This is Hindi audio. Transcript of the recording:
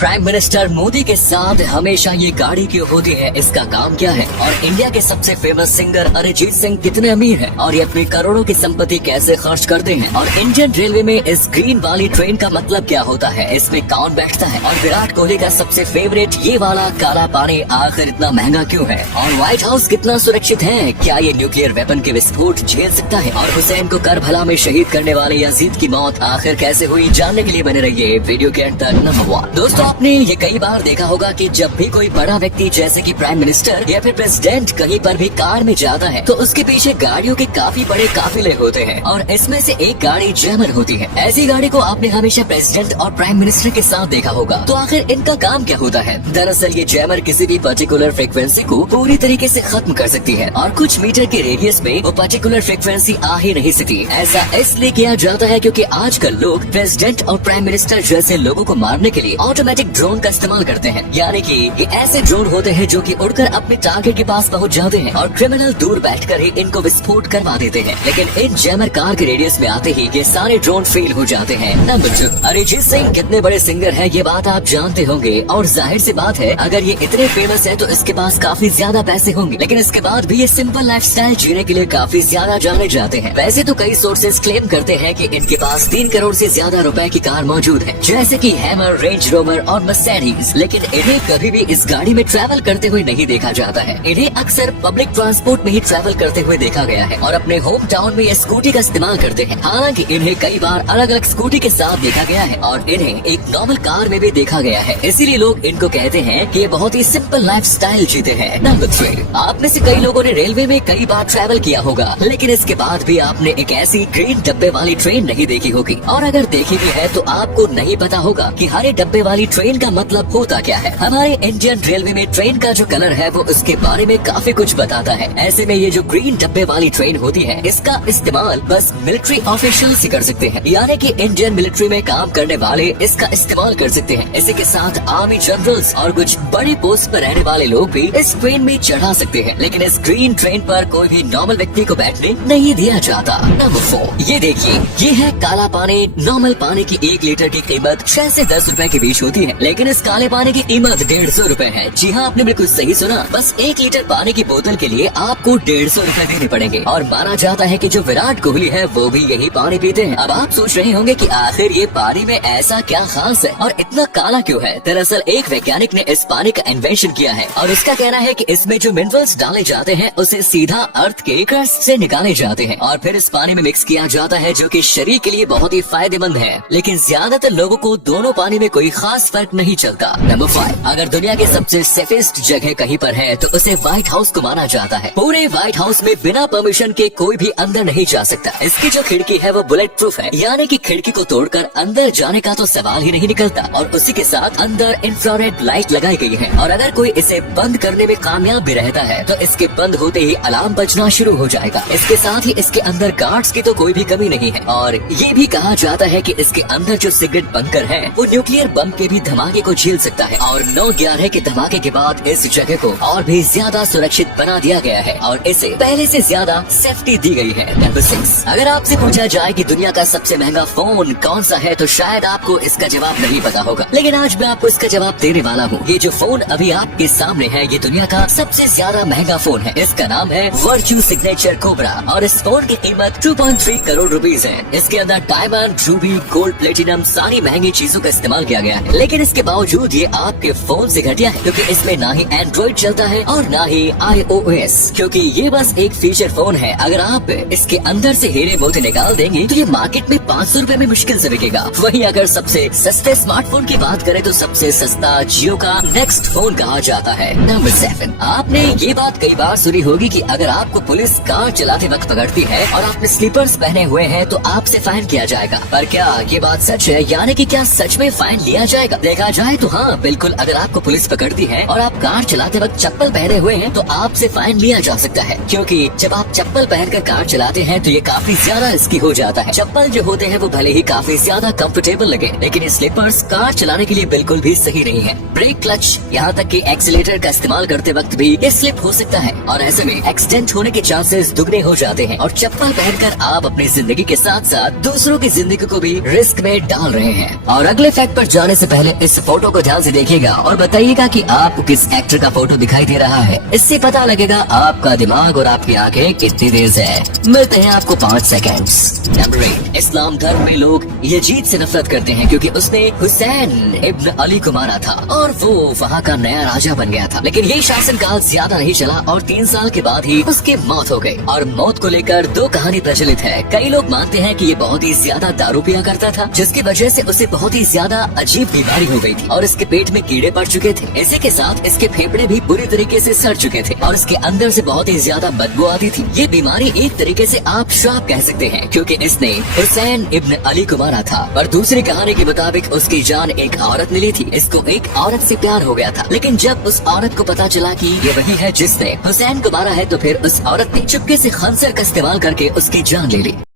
प्राइम मिनिस्टर मोदी के साथ हमेशा ये गाड़ी क्यों होती है, इसका काम क्या है, और इंडिया के सबसे फेमस सिंगर अरिजीत सिंह कितने अमीर हैं और ये अपनी करोड़ों की संपत्ति कैसे खर्च करते हैं, और इंडियन रेलवे में इस ग्रीन वाली ट्रेन का मतलब क्या होता है, इसमें कौन बैठता है, और विराट कोहली का सबसे फेवरेट ये वाला काला पानी आखिर इतना महंगा क्यों है, और व्हाइट हाउस कितना सुरक्षित है, क्या ये न्यूक्लियर वेपन के विस्फोट झेल सकता है, और हुसैन को करबला में शहीद करने वाले यजीद की मौत आखिर कैसे हुई, जानने के लिए बने रहिए वीडियो के अंत तक। नंबर 1 दोस्तों, आपने ये कई बार देखा होगा कि जब भी कोई बड़ा व्यक्ति जैसे कि प्राइम मिनिस्टर या फिर प्रेसिडेंट कहीं पर भी कार में जाता है तो उसके पीछे गाड़ियों के काफी बड़े काफिले होते हैं और इसमें से एक गाड़ी जैमर होती है। ऐसी गाड़ी को आपने हमेशा प्रेसिडेंट और प्राइम मिनिस्टर के साथ देखा होगा। तो आखिर इनका काम क्या होता है? दरअसल ये जैमर किसी भी पर्टिकुलर फ्रिक्वेंसी को पूरी तरीके से खत्म कर सकती है और कुछ मीटर के रेडियस में वो पर्टिकुलर फ्रिक्वेंसी आ ही नहीं सकती। ऐसा इसलिए किया जाता है क्योंकि आजकल लोग प्रेसिडेंट और प्राइम मिनिस्टर जैसे लोगों को मारने के लिए ऑटोमेटिक ड्रोन का इस्तेमाल करते हैं, यानी कि ये ऐसे ड्रोन होते हैं जो कि उड़कर अपने टारगेट के पास पहुंच जाते हैं और क्रिमिनल दूर बैठकर ही इनको विस्फोट करवा देते हैं। लेकिन इन जैमर कार के रेडियस में आते ही ये सारे ड्रोन फेल हो जाते हैं। नंबर 2, अरिजीत सिंह कितने बड़े सिंगर है ये बात आप जानते होंगे और जाहिर सी बात है अगर ये इतने फेमस है तो इसके पास काफी ज्यादा पैसे होंगे, लेकिन इसके बाद भी ये सिंपल लाइफस्टाइल जीने के लिए काफी ज्यादा जाने जाते हैं। वैसे तो कई सोर्सेज क्लेम करते हैं कि इनके पास 3 करोड़ से ज्यादा रुपए की कार मौजूद है, जैसे कि हैमर, रेंज रोवर और मर्सिडीज, लेकिन इन्हें कभी भी इस गाड़ी में ट्रैवल करते हुए नहीं देखा जाता है। इन्हें अक्सर पब्लिक ट्रांसपोर्ट में ही ट्रैवल करते हुए देखा गया है और अपने होम टाउन में ये स्कूटी का इस्तेमाल करते हैं। हालांकि इन्हें कई बार अलग अलग स्कूटी के साथ देखा गया है और इन्हें एक नॉर्मल कार में भी देखा गया है, इसीलिए लोग इनको कहते हैं कि ये बहुत ही सिंपल लाइफस्टाइल जीते हैं। नंबर 3, आप में से कई लोगों ने रेलवे में कई बार ट्रैवल किया होगा, लेकिन इसके बाद भी आपने एक ऐसी ग्रीन डब्बे वाली ट्रेन नहीं देखी होगी, और अगर देखी भी है तो आपको नहीं पता होगा कि हरे डब्बे वाली ट्रेन का मतलब होता क्या है। हमारे इंडियन रेलवे में ट्रेन का जो कलर है वो उसके बारे में काफी कुछ बताता है। ऐसे में ये जो ग्रीन डब्बे वाली ट्रेन होती है इसका इस्तेमाल बस मिलिट्री ऑफिशियल्स ही कर सकते हैं, यानी कि इंडियन मिलिट्री में काम करने वाले इसका इस्तेमाल कर सकते हैं। इसी के साथ आर्मी जनरल्स और कुछ बड़ी पोस्ट पर रहने वाले लोग भी इस ट्रेन में चढ़ा सकते हैं, लेकिन इस ग्रीन ट्रेन पर कोई भी नॉर्मल व्यक्ति को बैठने नहीं दिया जाता। नंबर 4, ये देखिए, ये है काला पानी। नॉर्मल पानी की 1 लीटर की कीमत 6 से 10 रुपए के बीच होती है, लेकिन इस काले पानी की कीमत 150 रुपए है। जी हाँ, आपने बिल्कुल सही सुना, बस 1 लीटर पानी की बोतल के लिए आपको 150 रुपए देने पड़ेंगे और माना जाता है कि जो विराट कोहली है वो भी यही पानी पीते हैं। अब आप सोच रहे होंगे कि आखिर ये पानी में ऐसा क्या खास है और इतना काला क्यों है? दरअसल एक वैज्ञानिक ने इस पानी का इन्वेंशन किया है और उसका कहना है कि इसमें जो मिनरल्स डाले जाते हैं उसे सीधा अर्थ के क्रस्ट से निकाले जाते हैं और फिर इस पानी में मिक्स किया जाता है, जो कि शरीर के लिए बहुत ही फायदेमंद है। लेकिन ज्यादातर लोगों को दोनों पानी में कोई खास फर्क नहीं चलता। नंबर 5, अगर दुनिया के सबसे सेफेस्ट जगह कहीं पर है तो उसे व्हाइट हाउस को माना जाता है। पूरे व्हाइट हाउस में बिना परमिशन के कोई भी अंदर नहीं जा सकता। इसकी जो खिड़की है वो बुलेट प्रूफ है, यानी कि खिड़की को तोड़कर अंदर जाने का तो सवाल ही नहीं निकलता, और उसी के साथ अंदर इंफ्रारेड लाइट लगाई गई है और अगर कोई इसे बंद करने में कामयाब भी रहता है तो इसके बंद होते ही अलार्म बजना शुरू हो जाएगा। इसके साथ ही इसके अंदर गार्ड्स की तो कोई भी कमी नहीं है और ये भी कहा जाता है कि इसके अंदर जो सिगरेट बंकर है वो न्यूक्लियर बम के भी धमाके को झेल सकता है और 9/11 के धमाके के बाद इस जगह को और भी ज्यादा सुरक्षित बना दिया गया है और इसे पहले से ज्यादा सेफ्टी दी गई है। नंबर 6, अगर आपसे पूछा जाए कि दुनिया का सबसे महंगा फोन कौन सा है तो शायद आपको इसका जवाब नहीं पता होगा, लेकिन आज मैं आपको इसका जवाब देने वाला हूँ। ये जो फोन अभी आपके सामने है ये दुनिया का सबसे ज्यादा महंगा फोन है। इसका नाम है वर्च्यू सिग्नेचर कोबरा और इस फोन की कीमत 2.3 करोड़ रुपीज है। इसके अंदर डायमंड, रूबी, गोल्ड, प्लेटिनम सारी महंगी चीजों का इस्तेमाल किया गया है, लेकिन इसके बावजूद ये आपके फोन से घटिया है क्योंकि इसमें ना ही एंड्रॉइड चलता है और ना ही iOS, क्योंकि ये बस एक फीचर फोन है। अगर आप इसके अंदर से हीरे मोती निकाल देंगे तो ये मार्केट में 500 रुपए में मुश्किल से बिकेगा। वहीं अगर सबसे सस्ते स्मार्टफोन की बात करें तो सबसे सस्ता जियो का नेक्स्ट फोन कहा जाता है। नंबर 7, आपने ये बात कई बार सुनी होगी कि अगर आपको पुलिस कार चलाते वक्त पकड़ती है और आपने स्लीपर्स पहने हुए हैं तो आपसे फाइन किया जाएगा। पर क्या ये बात सच है? यानी कि क्या सच में फाइन लिया जाएगा? देखा जाए तो हाँ, बिल्कुल। अगर आपको पुलिस पकड़ती है और आप कार चलाते वक्त चप्पल पहने हुए हैं तो आपसे फाइन लिया जा सकता है, क्योंकि जब आप चप्पल पहनकर कार चलाते हैं तो ये काफी ज्यादा रिस्की हो जाता है। चप्पल जो होते हैं वो भले ही काफी ज्यादा कंफर्टेबल लगे, लेकिन ये स्लीपर्स कार चलाने के लिए बिल्कुल भी सही नहीं है। ब्रेक, क्लच, यहाँ तक कि एक्सीलेटर का इस्तेमाल करते वक्त भी ये स्लिप हो सकता है और ऐसे में एक्सीडेंट होने के चांसेस दुगने हो जाते हैं और चप्पल पहनकर आप अपनी जिंदगी के साथ साथ दूसरों की जिंदगी को भी रिस्क में डाल रहे हैं। और अगले फैक्ट पर जाने से पहले पहले इस फोटो को ध्यान से देखिएगा और बताइएगा कि आपको किस एक्टर का फोटो दिखाई दे रहा है। इससे पता लगेगा आपका दिमाग और आपकी आंखें कितनी तेज है। मिलते हैं आपको 5 सेकंड्स। नंबर 8, इस्लाम धर्म में लोग यजीद से नफरत करते हैं क्योंकि उसने हुसैन इब्न अली को मारा था और वो वहाँ का नया राजा बन गया था। लेकिन ये शासनकाल ज्यादा नहीं चला और 3 साल के बाद ही उसकी मौत हो गई। और मौत को लेकर 2 कहानी प्रचलित है। कई लोग मानते हैं कि ये बहुत ही ज्यादा दारू पिया करता था, जिसकी वजह से उसे बहुत ही ज्यादा अजीब बीमारी हो गई थी और इसके पेट में कीड़े पड़ चुके थे। इसी के साथ इसके फेफड़े भी पूरी तरीके से सड़ चुके थे और इसके अंदर से बहुत ही ज्यादा बदबू आती थी। ये बीमारी एक तरीके से आप श्राप कह सकते हैं क्योंकि इसने हुसैन इब्न अली को मारा था। पर दूसरी कहानी के मुताबिक उसकी जान एक औरत मिली थी। इसको एक औरत से प्यार हो गया था, लेकिन जब उस औरत को पता चला कि ये वही है जिसने हुसैन को मारा है तो फिर उस औरत ने चुपके से खंजर का इस्तेमाल करके उसकी जान ले ली।